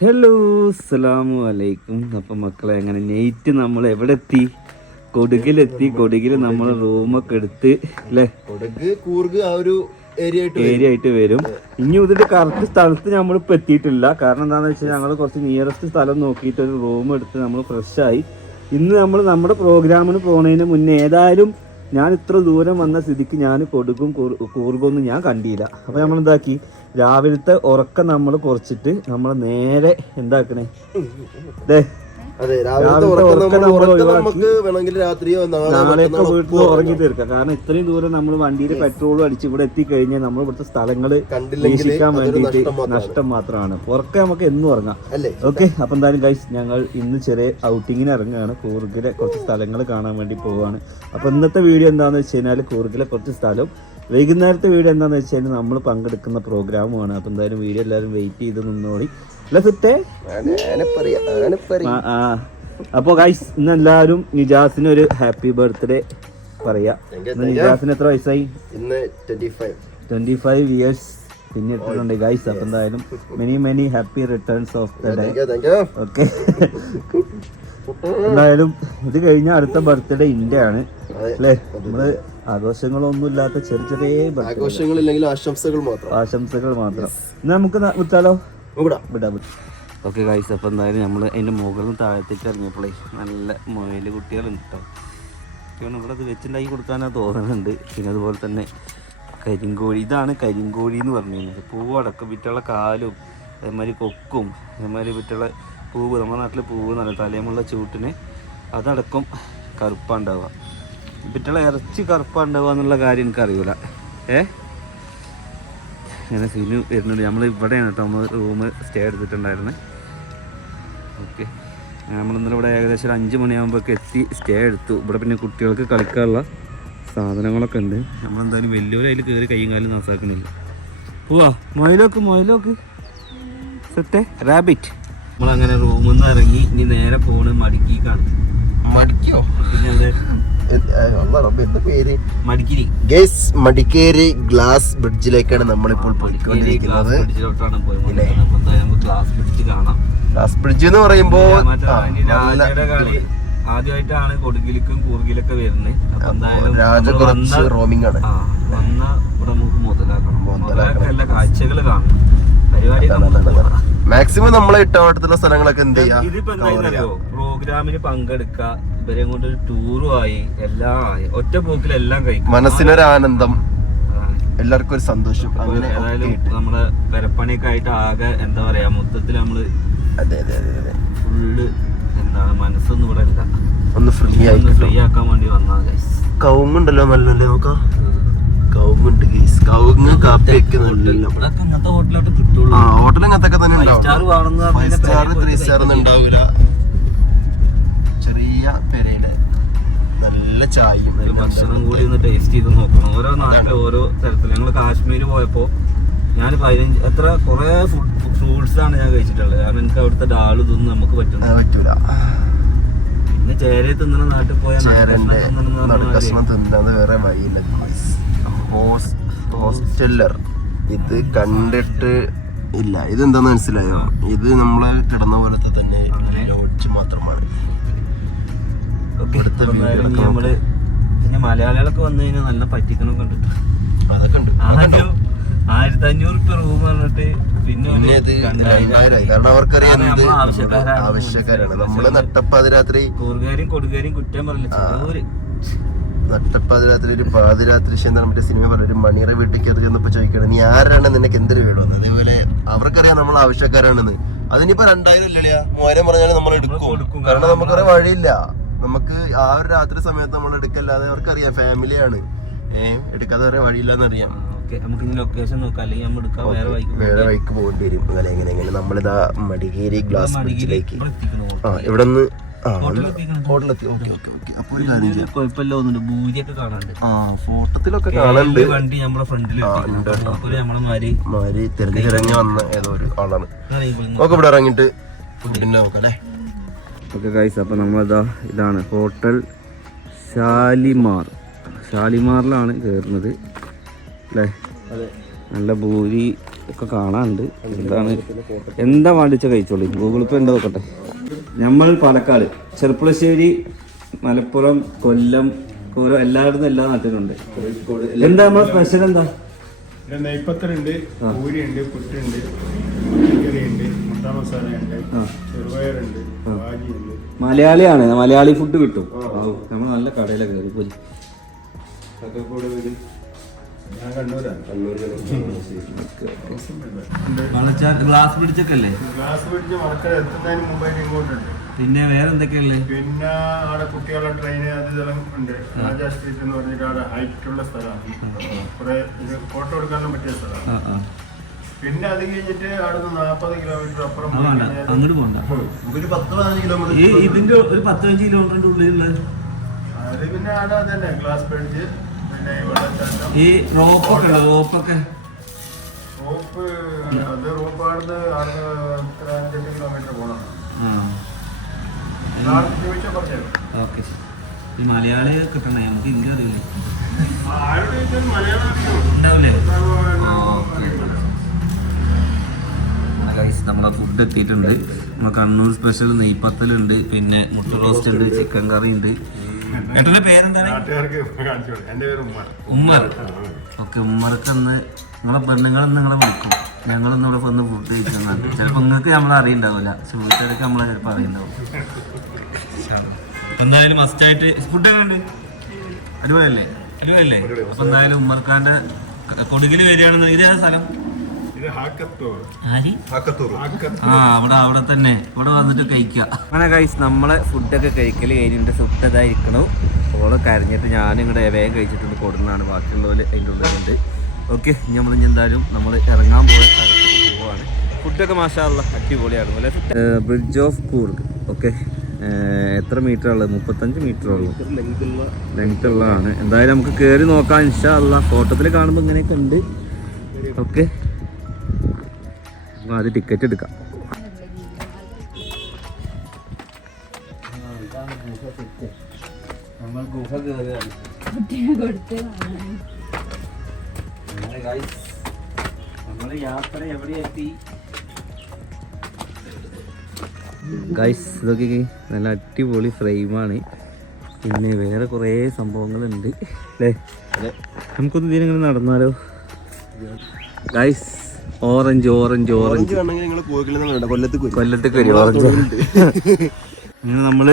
Hello അസ്സലാമു അലൈക്കും. അപ്പം മക്കളെ അങ്ങനെ നെയ്റ്റ് നമ്മൾ എവിടെ എത്തി കൊടുകിലെത്തി. കൊടുകിൽ നമ്മൾ റൂമൊക്കെ എടുത്ത് അല്ലേ കൊടക് കൂർഗ് ആ ഒരു ഏരിയ ആയിട്ട് ഏരിയ ആയിട്ട് വരും. ഇനി ഇതിന്റെ കറക്റ്റ് സ്ഥലത്ത് നമ്മൾ ഇപ്പൊ എത്തിയിട്ടില്ല. കാരണം എന്താണെന്ന് വെച്ചാൽ ഞങ്ങൾ കുറച്ച് നിയറസ്റ്റ് സ്ഥലം നോക്കിയിട്ട് ഒരു റൂം എടുത്ത് നമ്മൾ ഫ്രഷ് ആയി. ഇന്ന് നമ്മൾ നമ്മുടെ പ്രോഗ്രാമിന് പോകുന്നതിന് മുന്നേ ഏതായാലും ഞാൻ ഇത്ര ദൂരം വന്ന സ്ഥിതിക്ക് ഞാൻ കൊടുക്കും കൂർ- കൂർഗൊന്നും ഞാൻ കണ്ടില്ല. അപ്പൊ നമ്മൾ എന്താക്കി രാവിലത്തെ ഉറക്കം നമ്മൾ കുറച്ചിട്ട് നമ്മൾ നേരെ എന്താക്കണേ? ദേ അതെ രാവിലത്തെ ഉറക്കം നമുക്ക് വേണമെങ്കിൽ രാത്രിയോ നാളെയൊക്കെ വീട്ടിൽ. ഉറങ്ങി തീർക്കാം. കാരണം ഇത്രയും ദൂരം നമ്മൾ വണ്ടിയിൽ പെട്രോളും അടിച്ച് ഇവിടെ എത്തിക്കഴിഞ്ഞാൽ നമ്മൾ ഇവിടുത്തെ സ്ഥലങ്ങൾ വീക്ഷിക്കാൻ വേണ്ടിയിട്ട് നഷ്ടം മാത്രമാണ്. ഉറക്കം നമുക്ക് എന്നും ഉറങ്ങാം. അല്ലേ? ഓക്കെ അപ്പൊ എന്തായാലും ഗൈസ് ഞങ്ങൾ ഇന്ന് ചെറിയ ഔട്ടിങ്ങിന് ഇറങ്ങുകയാണ്. കൂർഗിലെ കുറച്ച് സ്ഥലങ്ങൾ കാണാൻ വേണ്ടി പോവുകയാണ്. അപ്പൊ ഇന്നത്തെ വീഡിയോ എന്താണെന്ന് വെച്ച് കഴിഞ്ഞാൽ കൂർഗിലെ കുറച്ച് സ്ഥലം. വൈകുന്നേരത്തെ വീഡിയോ എന്താണെന്ന് വെച്ച് കഴിഞ്ഞാൽ നമ്മൾ പങ്കെടുക്കുന്ന പ്രോഗ്രാമുമാണ് അപ്പൊ എന്തായാലും വീഡിയോ എല്ലാവരും വെയിറ്റ് ചെയ്ത് നിന്നോടി അപ്പോൾ ഗൈസ് ഇന്ന് എല്ലാരും നിജാസിന് ഒരു ഹാപ്പി ബർത്ത്ഡേ പറയാ. നിജാസിന് എത്ര വയസ്സായി? ഇന്ന് 25. ട്വന്റി ഫൈവ് ഇയേഴ്സ് പിന്നിട്ടുണ്ട് ഗൈസ് അപ്പൊ എന്തായാലും many many happy returns of the day okay എന്തായാലും ഇത് കഴിഞ്ഞ അടുത്ത ബർത്ത്ഡേ ഇന്റെ ആണ് അല്ലേ? നമ്മൾ ആഘോഷങ്ങളൊന്നും ഇല്ലാത്ത ചെറിയ ചെറിയ. ആഘോഷങ്ങളില്ലെങ്കിലും ആശംസകൾ മാത്രം. ആശംസകൾ മാത്രം. എന്നാ നമുക്ക് ന- വിട്ടാലോ? ഇവിടെ വിടാ ഓക്കെ ഗൈസ് അപ്പോൾ എന്തായാലും നമ്മൾ അതിന്റെ മുകളിൽ താഴത്തേക്ക് ഇറങ്ങിയപ്പോഴേ നല്ല മുയൽ കുട്ടികളുണ്ട് കേട്ടോ ഇവന് ഇവിടെ അത് വെച്ചുണ്ടാക്കി കൊടുക്കാനാ തോന്നുന്നുണ്ട് പിന്നെ അതുപോലെ തന്നെ കരിങ്കോഴി. ഇതാണ് കരിങ്കോഴി എന്ന് പറഞ്ഞു കഴിഞ്ഞാൽ പൂവടക്കം വിറ്റുള്ള കാലും അതേമാതിരി കൊക്കും അതേമാതിരി വിറ്റുള്ള പൂവ്. നമ്മുടെ നാട്ടിൽ പൂവ് നല്ല തലയുമുള്ള ചൂട്ടിന് അതടക്കം കറുപ്പാണ്ടാവുക വിറ്റുള്ള ഇറച്ചി കറുപ്പാണ്ടാവുക എന്നുള്ള കാര്യം എനിക്കറിയില്ല ഏ? അങ്ങനെ സീന് വരുന്നുണ്ട്. നമ്മൾ ഇവിടെയാണ് കേട്ടോ. നമ്മൾ റൂം സ്റ്റേ എടുത്തിട്ടുണ്ടായിരുന്നത് ഓക്കെ നമ്മൾ ഇന്നലെ ഇവിടെ ഏകദേശം ഒരു അഞ്ച് മണിയാകുമ്പോഴൊക്കെ എത്തി സ്റ്റേ എടുത്തു. ഇവിടെ പിന്നെ കുട്ടികൾക്ക് കളിക്കാനുള്ള സാധനങ്ങളൊക്കെ ഉണ്ട്. നമ്മളെന്തായാലും വലിയൊരു അതിൽ കയറി കൈയും കാലും നാസാക്കണില്ല പോവാ. മൊയിലോക്ക് മൊയിലോക്ക്. സെറ്റേ. റാബിറ്റ് നമ്മളങ്ങനെ റൂമിൽ നിന്ന് ഇറങ്ങി ഇനി നേരെ പോണ് കാണും. മടിക്കോ പിന്നെ എന്ത്- എന്താ പേര്? മടിക്കിരി. ഗേസ് മടിക്കേരി ഗ്ലാസ് ബ്രിഡ്ജിലേക്കാണ് നമ്മളിപ്പോൾ പോയിക്കൊണ്ടിരിക്കുന്നത്. ഗ്ലാസ് ബ്രിഡ്ജ് എന്ന് പറയുമ്പോ മറ്റേ ആ, ഇനി നല്ല രാജയുടെ ആദ്യമായിട്ടാണ് കൊടുകിലേക്കും കൂർഗിലൊക്കെ വരുന്നത്. രാജ കുറച്ച് റോമിംഗ് ആണ്. വന്ന ഇവിടെ നമുക്ക് മുതലാക്കണം. മുതലാക്കല്ല കാഴ്ചകൾ കാണണം പരിപാടി മാക്സിമം നമ്മളെ ഇട്ടവട്ടത്തുള്ള സ്ഥലങ്ങളൊക്കെ എന്ത് ചെയ്യാം? ഇതിപ്പോ എന്താണെന്നറിയോ പ്രോഗ്രാമിന് പങ്കെടുക്ക ഇവരെ കൊണ്ട് ഒരു ടൂറും ആയി എല്ലാം ആയി. ഒറ്റ പോക്കിലെല്ലാം കഴിക്കും. മനസ്സിനൊരു ആനന്ദം. എല്ലാവർക്കും ഒരു സന്തോഷം. അങ്ങനെ ഏതായാലും. നമ്മൾ പെരപ്പണിയൊക്കെ ആയിട്ട് ആകെ എന്താ പറയാ മൊത്തത്തിൽ നമ്മൾ അതെ അതെ അതെ അതെ. ഫുള്ള് എന്താണ് മനസ്സൊന്നും ഇവിടെ ഇല്ല. ഒന്ന് ഫ്രീ ആയി ഫ്രീ ആക്കാൻ വേണ്ടി വന്നാ കൗമുണ്ടല്ലോ കവുങ്ങുണ്ടല്ലോ നല്ലല്ലേ നോക്കാം? കവുങ്ങുണ്ട് ഗീസ് കവുങ്ങ് കാപ്പിയൊക്കെ നല്ലല്ലോ ഇവിടൊക്കെ ഇന്നത്തെ ഹോട്ടലോട്ട് കിട്ടുള്ളൂ. ആ ഹോട്ടൽ തന്നെ ഉണ്ടാവും. സ്റ്റാർ ത്രീ സ്റ്റാർ ഒന്നും ഉണ്ടാവില്ല ചെറിയ പെരയുടെ നല്ല ചായയും നല്ല ഭക്ഷണം കൂടി ഒന്ന് ടേസ്റ്റ് ചെയ്ത് നോക്കണം. ഓരോ നാട്ടിലും ഓരോ തരത്തിൽ ഞങ്ങൾ കാശ്മീർ പോയപ്പോൾ ഞാൻ പതിനഞ്ച് എത്ര കുറെ ഫ്രൂട്ട്സ് ആണ് ഞാൻ കഴിച്ചിട്ടുള്ളത്. കാരണം എനിക്ക് അവിടുത്തെ ഡാൾ ഇതൊന്നും നമുക്ക് അത് പറ്റുന്നത് പറ്റൂല. പിന്നെ ചേര തിന്നണ നാട്ടിൽ പോയാൽ ചേരന്റെ നടുക്കഷ്ണം തിന്നാതെ വേറെ വഴിയില്ല ഹോസ്റ്റലർ. ഇത് കണ്ടിട്ട് ഇല്ല. ഇത് എന്താന്ന് മനസ്സിലായോ? ഇത് നമ്മളെ കിടന്ന പോലത്തെ തന്നെ ലോഡ്ജ് മാത്രമാണ്. നമ്മൾ പിന്നെ മലയാളികളൊക്കെ വന്നു കഴിഞ്ഞാൽ നല്ല പറ്റിക്കണം കണ്ടിട്ട് ആദ്യം ആയിരത്തി അഞ്ഞൂറ് റുപ്യ റൂം പറഞ്ഞിട്ട് പിന്നെ കാരണം അവർക്കറിയാം ആവശ്യക്കാരാണ്. നമ്മൾ നട്ടപ്പാതിരാത്രി കൂറുകാരും കൊടുകാരും കുറ്റം പറയില്ല ചെറിയൊരു നട്ടപ്പാതിരാത്രി ഒരു പാതിരാത്രി എന്താണ് മറ്റേ സിനിമ പറഞ്ഞു ഒരു മണിയറ വീട്ടിൽ കയറി ചെന്നപ്പോ ചോദിക്കണം നീ ആരാണ്? നിനക്ക് എന്തൊരു വേണമെന്ന്? അതേപോലെ അവർക്കറിയാം നമ്മൾ ആവശ്യക്കാരാണെന്ന്. അതിനിപ്പോ രണ്ടായിരം ഇല്ലല്ല മൂവായിരം പറഞ്ഞാലും നമ്മൾ എടുക്കും. കാരണം നമുക്കറിയാം വഴിയില്ല. നമുക്ക് ആ ഒരു രാത്രി സമയത്ത് നമ്മൾ എടുക്കല്ലാതെ അവർക്കറിയാം ഫാമിലിയാണ് ഏഹ് എടുക്കാതെ വേറെ വഴിയില്ലാന്നറിയാം. നമുക്ക് ലൊക്കേഷൻ നോക്കാം. അല്ലെങ്കിൽ നമ്മൾ എടുക്കാം വേറെ വൈകും വേറെ വഴിക്ക് പോകേണ്ടി വരും. അങ്ങനെ എങ്ങനെ എങ്ങനെ? നമ്മളിതാ മടികേരി ഗ്ലാസ് ബ്രിഡ്ജിലേക്ക്. ആ ഇവിടെ നിന്ന് ഹോട്ടലെത്തി ഓക്കെ ഓക്കെ ഓക്കെ. അപ്പോൾ ഒരു കാര്യം ചെയ്യാം. കുഴപ്പമില്ല ഒന്നുണ്ട് ഭൂരിയൊക്കെ കാണാണ്ട് ആ ഫോട്ടത്തിലൊക്കെ കാണാനുണ്ട്. ഈ വണ്ടി നമ്മളെ ഫ്രണ്ടിൽ ഉണ്ട് നമ്മളെ മാരി മാരി തിരഞ്ഞു തിരഞ്ഞു വന്ന ഏതോ ഒരു ആളാണ്. നമുക്ക് ഇവിടെ ഇറങ്ങിയിട്ട് ഫുഡിന്റെ നോക്കാം അല്ലേ? ഓക്കെ ഗൈസ് അപ്പോൾ നമ്മളിതാ ഇതാണ് ഹോട്ടൽ ഷാലിമാർ ഷാലിമാറിലാണ് കയറുന്നത്. അല്ലേ? നല്ല ഭൂരി ഒക്കെ കാണാനുണ്ട്. എന്താണ്? എന്താ വേണ്ടിച്ച കഴിച്ചോളി? ഗൂഗിൾ പേ ഉണ്ടോ നോക്കട്ടെ. നമ്മൾ പാലക്കാട് ചെറുപ്പുളശ്ശേരി മലപ്പുറം കൊല്ലം ഓരോ എല്ലായിടത്തും എല്ലാ നാട്ടിലുണ്ട്. എന്താ നമ്മളെ സ്പെഷ്യൽ എന്താ? നെയ്പ്പത്തലുണ്ട് പൂരിയുണ്ട് പുട്ടുണ്ട്. ചെറുപയറുണ്ട് മലയാളിയാണ് മലയാളി ഫുഡ് കിട്ടും. നമ്മൾ നല്ല കടയിലൊക്കെ കയറി പോയി. ഗ്ലാസ് പിടിച്ചൊക്കെ അല്ലേ ഗ്ലാസ് പിടിച്ച് മറക്കര എത്തുന്നതിന് മുമ്പായിട്ട് ഇങ്ങോട്ടുണ്ട്. പിന്നെ വേറെ എന്തൊക്കെയല്ലേ പിന്നെ അവിടെ കുട്ടികളുടെ ട്രെയിൻ അത് ഇതെല്ലാം ഉണ്ട്. രാജാ സ്ട്രീറ്റ് എന്ന് പറഞ്ഞിട്ട് അവിടെ ഹൈറ്റ് ഉള്ള സ്ഥലമാണ്. കുറെ ഫോട്ടോ എടുക്കാനും പറ്റിയ സ്ഥലമാണ്. പിന്നെ അത് കഴിഞ്ഞിട്ട് അവിടുന്ന് നാൽപ്പത് കിലോമീറ്റർ അപ്പുറം അങ്ങോട്ട് പോണ്ട. ഒരു പത്ത് പതിനഞ്ച് കിലോമീറ്റർ ഇതിന്റെ ഒരു പത്ത് പതിനഞ്ച് കിലോമീറ്ററിന്റെ ഉള്ളിലുള്ള അത് പിന്നെ അവിടെ തന്നെ ഗ്ലാസ് ബ്രിഡ്ജ് പിന്നെ വെള്ളച്ചാട്ടം ഈ റോപ്പൊക്കെ ഉണ്ടോ? റോപ്പൊക്കെ റോപ്പ് അത് അഞ്ചെട്ട് കിലോമീറ്റർ പോകണം ഓക്കെ. ഈ മലയാളി കിട്ടണേ നമുക്ക് ഇന്ത്യ അറിയില്ലേ? മലയാളം ഉണ്ടാവില്ലേ? അറിയില്ല. നമ്മളെ ഫുഡ് എത്തിയിട്ടുണ്ട്. നമ്മൾ കണ്ണൂർ സ്പെഷ്യൽ നെയ്പ്പത്തലുണ്ട് പിന്നെ മുട്ട റോസ്റ്റ് ഉണ്ട് ചിക്കൻ കറി ഉണ്ട്. ഏട്ടന്റെ പേരെന്താണ്? ഉമ്മർ. ഓക്കെ ഉമ്മർക്ക് അന്ന് നിങ്ങളെ പെണ്ണുങ്ങളെന്ന് നിങ്ങളെ വിളിക്കും. ഞങ്ങളൊന്നും ഇവിടെ വന്ന് ഫുഡ് കഴിക്കുന്നതാണ് ചിലപ്പോൾ നിങ്ങൾക്ക് നമ്മളെ അറിയുണ്ടാവില്ല. സുഹൃത്തുക്കൾക്ക് നമ്മളെ ചിലപ്പോൾ അറിയുണ്ടാവും. എന്തായാലും മസ്റ്റായിട്ട് ഫുഡ് ഒക്കെ ഉണ്ട്. അടിപൊളിയല്ലേ? അടിപൊളിയല്ലേ? അപ്പൊ എന്തായാലും ഉമ്മർക്കാന്റെ കൊടുകിൽ വരികയാണെന്ന് ഇത് ഏതാ സ്ഥലം? ആ അവിടെ അവിടെ തന്നെ. ഇവിടെ വന്നിട്ട് കഴിക്കുക അങ്ങനെ കഴിച്ച് നമ്മളെ ഫുഡൊക്കെ കഴിക്കൽ കഴിഞ്ഞിട്ട് സുട്ടതായിരിക്കണു ഓൾ കരഞ്ഞിട്ട് ഞാൻ ഇങ്ങോട്ട് വേഗം കഴിച്ചിട്ടുണ്ട്. കൊടുന്നാണ്. ബാക്കിയുള്ളവർ അതിന്റെ ഉള്ളിലുണ്ട്. ഓക്കെ ഇനി നമ്മൾ ഇനി എന്തായാലും നമ്മൾ ഇറങ്ങാൻ പോയ സ്ഥലത്തേക്ക് പോവാണ്. ഫുഡൊക്കെ മാഷാള്ള അടിപൊളിയാണ് അല്ലേ ബ്രിഡ്ജ് ഓഫ് കൂർഗ് ഓക്കെ എത്ര മീറ്റർ ഉള്ളത്? മുപ്പത്തഞ്ച് മീറ്റർ ഉള്ളു. ലെങ്ത് ഉള്ളതാണ്. എന്തായാലും നമുക്ക് കയറി നോക്കാം. ഇൻഷാല്ല ഫോട്ടോത്തിൽ കാണുമ്പോൾ ഇങ്ങനെയൊക്കെ ഉണ്ട്. ഓക്കെ അപ്പോൾ അത് ടിക്കറ്റ് എടുക്കാം. യാത്ര എവിടെ എത്തി ഗൈസ് ഇതൊക്കെ നല്ല അടിപൊളി ഫ്രെയിമാണ് പിന്നെ വേറെ കുറേ സംഭവങ്ങളുണ്ട്. അല്ലേ? നമുക്കൊന്ന് ഇതിനെങ്ങനെ നടന്നാലോ? ഗൈസ് ഓറഞ്ച് ഓറഞ്ച് ഓറഞ്ച് കൊല്ലത്തേക്ക് വരും. ഓറഞ്ച്. ഇങ്ങനെ നമ്മൾ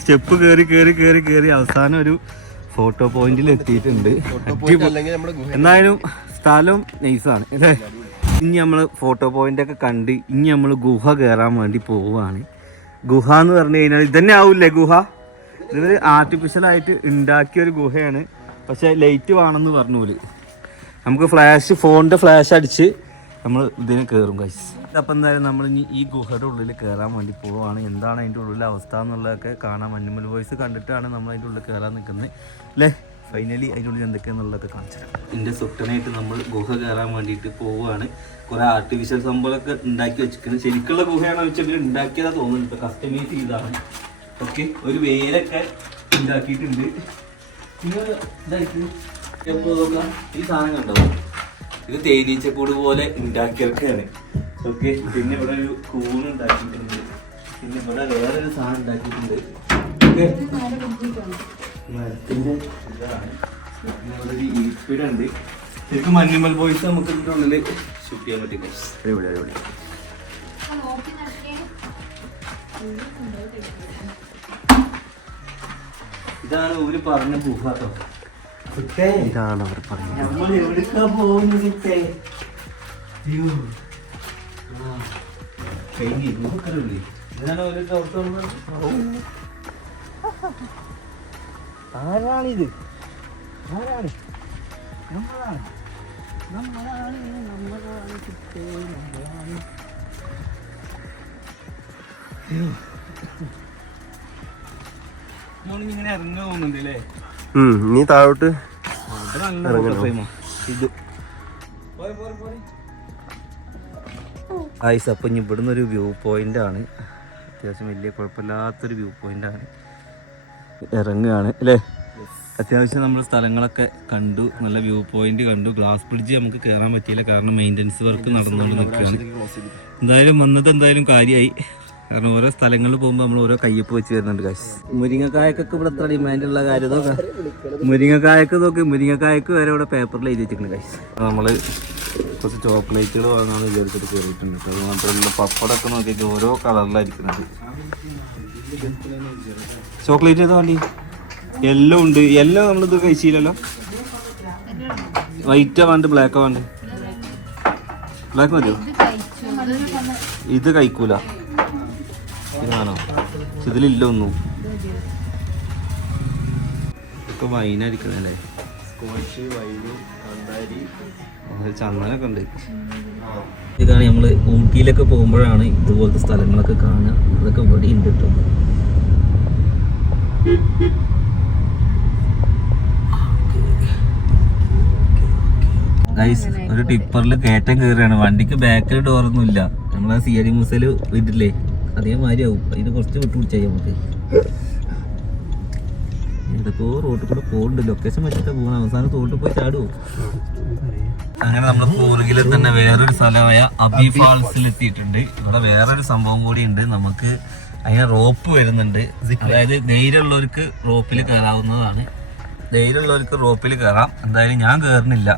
സ്റ്റെപ്പ് കയറി കയറി കയറി കയറി അവസാനം ഒരു ഫോട്ടോ പോയിന്റിൽ എത്തിയിട്ടുണ്ട്. എന്തായാലും സ്ഥലം നൈസാണ്. അല്ലേ? ഇനി നമ്മൾ ഫോട്ടോ പോയിന്റ് ഒക്കെ കണ്ട് ഇനി നമ്മൾ ഗുഹ കയറാൻ വേണ്ടി പോവാണ് ഗുഹ എന്ന് പറഞ്ഞു കഴിഞ്ഞാൽ ഇതന്നെ ആവൂല്ലേ ഗുഹ? ഇത് ആർട്ടിഫിഷ്യൽ ആയിട്ട് ഉണ്ടാക്കിയ ഒരു ഗുഹയാണ്. പക്ഷെ ലൈറ്റ് വേണമെന്ന് പറഞ്ഞു പോൽ നമുക്ക് ഫ്ലാഷ് ഫോണിന്റെ ഫ്ലാഷ് അടിച്ച് നമ്മൾ ഇതിന് കയറും കൈസ് അപ്പം എന്തായാലും നമ്മൾ ഇനി ഈ ഗുഹയുടെ ഉള്ളിൽ കയറാൻ വേണ്ടി പോവുകയാണ്. എന്താണ് അതിന്റെ ഉള്ളിലെ അവസ്ഥ എന്നുള്ളതൊക്കെ കാണാൻ മഞ്ഞുമൽ വോയിസ് കണ്ടിട്ടാണ് നമ്മൾ അതിന്റെ ഉള്ളിൽ കയറാൻ നിൽക്കുന്നത്. അല്ലേ? ഫൈനലി അതിന്റെ ഉള്ളിൽ എന്തൊക്കെയാണെന്നുള്ളതൊക്കെ കാണിച്ചു തരാം. എന്റെ സ്വപ്നമായിട്ട് നമ്മൾ ഗുഹ കയറാൻ വേണ്ടിയിട്ട് പോവുകയാണ്. കുറേ ആർട്ടിഫിഷ്യൽ സംഭവമൊക്കെ ഉണ്ടാക്കി വെച്ചിരിക്കുന്നത് ശരിക്കുള്ള ഗുഹയാണോ വെച്ചിട്ട് ഉണ്ടാക്കിയതാണ് തോന്നുന്നു ഇപ്പോൾ കസ്റ്റമൈസ് ചെയ്താണ് ഓക്കെ? ഒരു വേലൊക്കെ ഉണ്ടാക്കിയിട്ടുണ്ട്. ഇതായിട്ട് നോക്കാം. ഈ സാധനം കണ്ടോ? ഇത് തേനീച്ചക്കൂട് പോലെ ഉണ്ടാക്കിയൊക്കെയാണ് ഓക്കെ പിന്നെ ഇവിടെ ഒരു കൂൺ ഉണ്ടാക്കിയിട്ടുണ്ട്. പിന്നെ ഇവിടെ വേറൊരു സാധനം ഉണ്ടാക്കിയിട്ടുണ്ട്. മരത്തിന്റെ ഇതാണ്. പിന്നെ ഇവിടെ ഒരു ഈർപ്പിടുണ്ട് ശരിക്കും മഞ്ഞുമൽ ബോയ്സ് നമുക്ക് ഇതിന്റെ ഉള്ളിൽ ഷൂട്ട് ചെയ്യാൻ പറ്റും. അടിപൊളി അടിപൊളി. ഇതാണ് ഒരു പറഞ്ഞ ഗുഹ കേട്ടോ. ഇതാണ് അവർ പറയുന്നത്. ആരാണിത്? ആരാണ്? നമ്മളാണ്. നമ്മളാണ് നമ്മളാണ് കുട്ടേ നമ്മളാണ്. നമ്മളിങ്ങനെ ഇറങ്ങാൻ പോകുന്നുണ്ട് അല്ലേ? നീ താഴോട്ട് ഐസ് അപ്പം ഇനി ഇവിടുന്ന് ഒരു വ്യൂ പോയിന്റ് ആണ്. അത്യാവശ്യം വലിയ കുഴപ്പമില്ലാത്തൊരു വ്യൂ പോയിന്റ് ആണ്. ഇറങ്ങുകയാണ് അല്ലേ? അത്യാവശ്യം നമ്മൾ സ്ഥലങ്ങളൊക്കെ കണ്ടു നല്ല വ്യൂ പോയിന്റ് കണ്ടു. ഗ്ലാസ് ബ്രിഡ്ജ് നമുക്ക് കയറാൻ പറ്റിയില്ല. കാരണം മെയിന്റനൻസ് വർക്ക് നടന്നുകൊണ്ട് നിൽക്കുകയാണ്. എന്തായാലും വന്നത് എന്തായാലും കാര്യമായി കാരണം ഓരോ സ്ഥലങ്ങളിൽ പോകുമ്പോൾ നമ്മൾ ഓരോ കയ്യപ്പ് വെച്ച് വരുന്നുണ്ട് കാശ് മുരിങ്ങക്കായക്കൊക്കെ ഇവിടെ എത്ര ഡിമാൻഡ് ഉള്ള കാര്യം നോക്കാം. മുരിങ്ങക്കായക്ക് നോക്കി. മുരിങ്ങക്കായക്ക് വരെ ഇവിടെ പേപ്പറിൽ എഴുതി വെച്ചിട്ടുണ്ട് കാശ് നമ്മൾ കുറച്ച് ചോക്ലേറ്റുകൾ വാങ്ങാമെന്ന് വിചാരിച്ചിട്ട് കയറിയിട്ടുണ്ട്. അത് മാത്രമല്ല പപ്പടമൊക്കെ നോക്കിയിട്ട് ഓരോ കളറിലായിരിക്കുന്നത് ചോക്ലേറ്റ് ഏതാ വേണ്ടി? യെല്ലോ ഉണ്ട്. യെല്ലോ നമ്മളിത് കഴിച്ചില്ലല്ലോ വൈറ്റാ വേണ്ട? ബ്ലാക്കാ വേണ്ട? ബ്ലാക്ക് മതിയോ? ഇത് കഴിക്കൂല. ഇതാണോ? പക്ഷെ ഇതിലില്ല ഒന്നും ഒക്കെ വൈനായിരിക്കണല്ലേ ചന്ദനൊക്കെ ഉണ്ട്. ഇതാണ് നമ്മൾ ഊട്ടിയിലൊക്കെ പോകുമ്പോഴാണ് ഇതുപോലത്തെ സ്ഥലങ്ങളൊക്കെ കാണുക. അതൊക്കെ ഇവിടെ ഉണ്ട് കേട്ടോ. ഗൈസ് ഒരു ടിപ്പറിൽ കയറ്റം കയറുകയാണ് വണ്ടിക്ക് ബാക്കിൽ ഡോറൊന്നും ഇല്ല നമ്മളെ സി അരി മുസൽ വീട്ടില്ലേ അതേമാതിരി ആവും. അതിന് കുറച്ച് വിട്ടു പിടിച്ചാൽ നമുക്ക്. എന്തൊക്കെയോ റോട്ടിൽ കൂടെ പോകുന്നുണ്ട് ലൊക്കേഷൻ വെച്ചിട്ട് പോകണം അവസാനം തോട്ടിൽ പോയി ചാടുവോ? അങ്ങനെ നമ്മൾ കൂർഗിൽ തന്നെ വേറൊരു സ്ഥലമായ അബി ഫാൾസിൽ എത്തിയിട്ടുണ്ട്. ഇവിടെ വേറൊരു സംഭവം കൂടി ഉണ്ട് നമുക്ക് അതിന് റോപ്പ് വരുന്നുണ്ട്. അതായത് ധൈര്യമുള്ളവർക്ക് റോപ്പിൽ കയറാവുന്നതാണ്. ധൈര്യമുള്ളവർക്ക് റോപ്പിൽ കയറാം. എന്തായാലും ഞാൻ കയറുന്നില്ല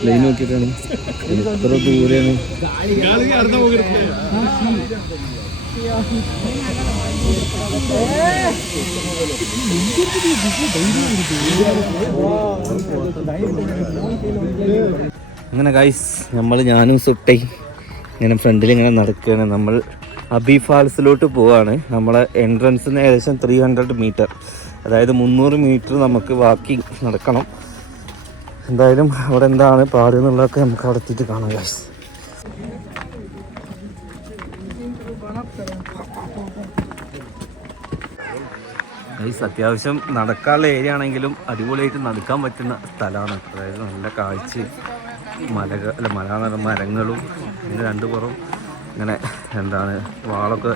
പ്ലെയിൻ നോക്കിയിട്ടാണ്. എത്ര ദൂരെയാണ്? അങ്ങനെ ഗൈസ് നമ്മൾ ഞാനും സുട്ടൈ ഇങ്ങനെ ഫ്രണ്ടിൽ ഇങ്ങനെ നടക്കുകയാണ്. നമ്മൾ അബി ഫാൾസിലോട്ട് പോവാണ്. നമ്മളെ എൻട്രൻസിന് ഏകദേശം ത്രീ ഹൺഡ്രഡ് മീറ്റർ അതായത് മുന്നൂറ് മീറ്റർ നമുക്ക് വാക്കിങ് നടക്കണം. എന്തായാലും അവിടെ എന്താണ് പാട് എന്നുള്ളതൊക്കെ നമുക്ക് അവിടെ എത്തിയിട്ട് കാണാം ഗൈസ് ഗൈസ് അത്യാവശ്യം നടക്കാനുള്ള ഏരിയ ആണെങ്കിലും അടിപൊളിയായിട്ട് നടക്കാൻ പറ്റുന്ന സ്ഥലമാണ്. അതായത് നല്ല കാഴ്ച മലകൾ അല്ല മല എന്ന് മരങ്ങളും പിന്നെ രണ്ട് പുറം ഇങ്ങനെ എന്താണ് വാളൊക്കെ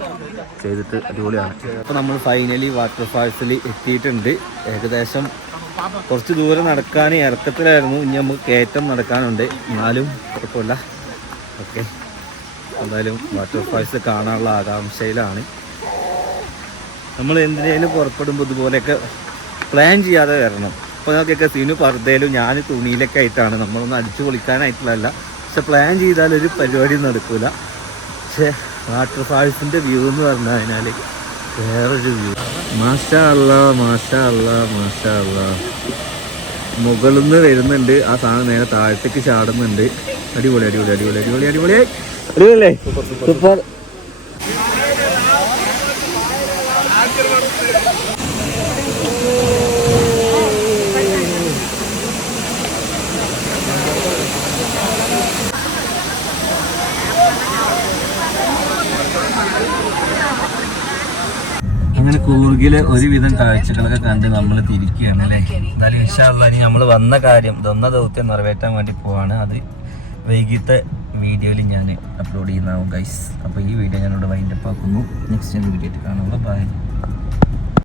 ചെയ്തിട്ട് അടിപൊളിയാണ്. അപ്പോൾ നമ്മൾ ഫൈനലി വാട്ടർഫാൾസിൽ എത്തിയിട്ടുണ്ട്. ഏകദേശം കുറച്ച് ദൂരം നടക്കാൻ ഇറക്കത്തിലായിരുന്നു. ഇനി നമുക്ക് കയറ്റം നടക്കാനുണ്ട്. എന്നാലും കുഴപ്പമില്ല. ഓക്കെ. എന്തായാലും വാട്ടർഫാൾസ് കാണാനുള്ള ആകാംക്ഷയിലാണ്. നമ്മൾ എന്തിനേലും പുറപ്പെടുമ്പോൾ ഇതുപോലെയൊക്കെ പ്ലാൻ ചെയ്യാതെ വരണം. അപ്പോൾ നമുക്കൊക്കെ സിനു പർദ്ദയിലും ഞാൻ തുണിയിലൊക്കെ ആയിട്ടാണ്. നമ്മളൊന്നും അടിച്ചു പൊളിക്കാനായിട്ടുള്ളതല്ല. പക്ഷെ പ്ലാൻ ചെയ്താൽ ഒരു പരിപാടി നടക്കൂല. പക്ഷെ വാട്ടർ ഫാൾസിന്റെ വ്യൂ എന്ന് പറഞ്ഞു വേറൊരു വ്യൂ മാഷാ അല്ല മാഷാ അല്ല മാഷാ അല്ല മുകളിൽ നിന്ന് വരുന്നുണ്ട്. ആ സാധനം നേരെ താഴത്തേക്ക് ചാടുന്നുണ്ട്. അടിപൊളി അടിപൊളി അടിപൊളി അടിപൊളി അടിപൊളി. അടിപൊളി. സൂപ്പർ അങ്ങനെ കൂർഗിലെ ഒരുവിധം കാഴ്ചകളൊക്കെ കണ്ട് നമ്മൾ തിരിക്കുകയാണ് അല്ലേ? എന്തായാലും ഇൻഷാല്ല ഇനി നമ്മൾ വന്ന കാര്യം ഇതൊന്ന ദൗത്യം നിറവേറ്റാൻ വേണ്ടി പോവാണ്. അത് വൈകിട്ട് വീഡിയോയിൽ ഞാൻ അപ്ലോഡ് ചെയ്യുന്നതാവും ഗൈസ് അപ്പോൾ ഈ വീഡിയോ ഞാനിവിടെ വൈൻഡപ്പ് ആക്കുന്നു. നെക്സ്റ്റ് വീഡിയോ ആയിട്ട് കാണുമ്പോൾ ബൈ